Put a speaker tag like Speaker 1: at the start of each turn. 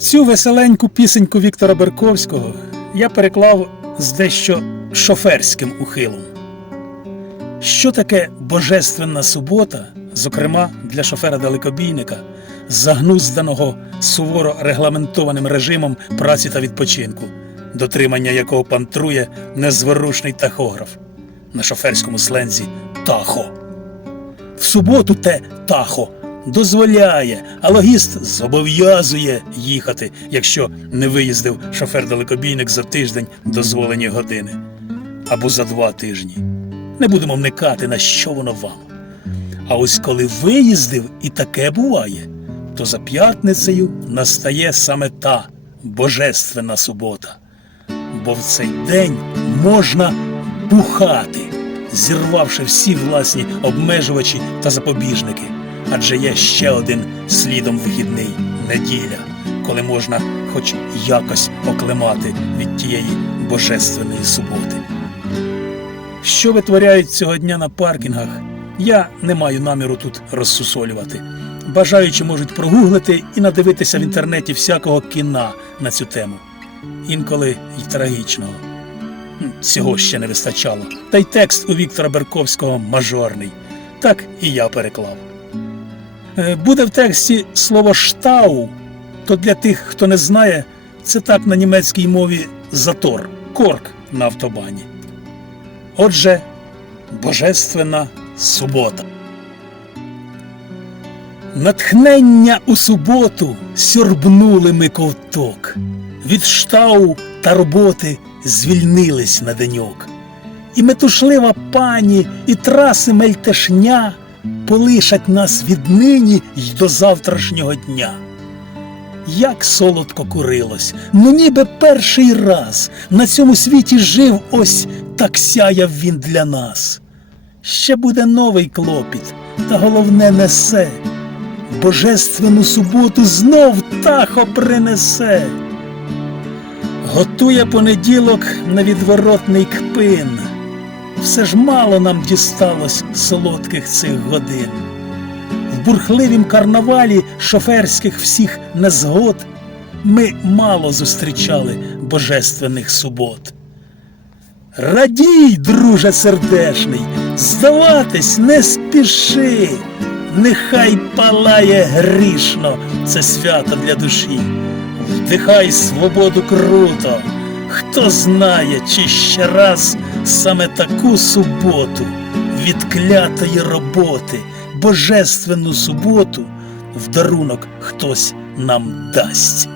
Speaker 1: Цю веселеньку пісеньку Віктора Берковського я переклав з дещо шоферським ухилом. Що таке божественна субота, зокрема для шофера-далекобійника, загнузданого суворо регламентованим режимом праці та відпочинку, дотримання якого пантрує незворушний тахограф на шоферському слензі тахо. В суботу те тахо дозволяє, а логіст зобов'язує їхати, якщо не виїздив шофер-далекобійник за тиждень дозволені години або за два тижні. Не будемо вникати, на що воно вам. А ось коли виїздив і таке буває, то за п'ятницею настає саме та божественна субота. Бо в цей день можна бухати, зірвавши всі власні обмежувачі та запобіжники. Адже є ще один слідом вихідний неділя, коли можна хоч якось оклемати від тієї божественної суботи. Що витворяють цього дня на паркінгах, я не маю наміру тут розсусолювати. Бажаючі можуть прогуглити і надивитися в інтернеті всякого кіна на цю тему. Інколи й трагічного. Цього ще не вистачало. Та й текст у Віктора Берковського мажорний. Так і я переклав. Е, Буде в тексті слово штау, то для тих, хто не знає, це так на німецькій мові затор, корк на автобані. Отже, Божественна субота. Натхнення у суботу сьорбнули ми ковток. Від штау та роботи звільнились на деньок. І метушлива пані, і траси мельтешня полишать нас віднині й до завтрашнього дня. Як солодко курилось, ну ніби перший раз на цьому світі жив ось так сяяв він для нас. Ще буде новий клопіт, та головне несе. Божественну суботу знов тахо принесе. Готує понеділок на відворотний кпин. Все ж мало нам дісталось солодких цих годин. В бурхливім карнавалі шоферських всіх незгод ми мало зустрічали божественних субот. Радій, друже сердешний, здаватись не спіши, нехай палає грішно це свято для душі. Вдихай свободу круто, хто знає, чи ще раз саме таку суботу від клятої роботи, божественну суботу в дарунок хтось нам дасть.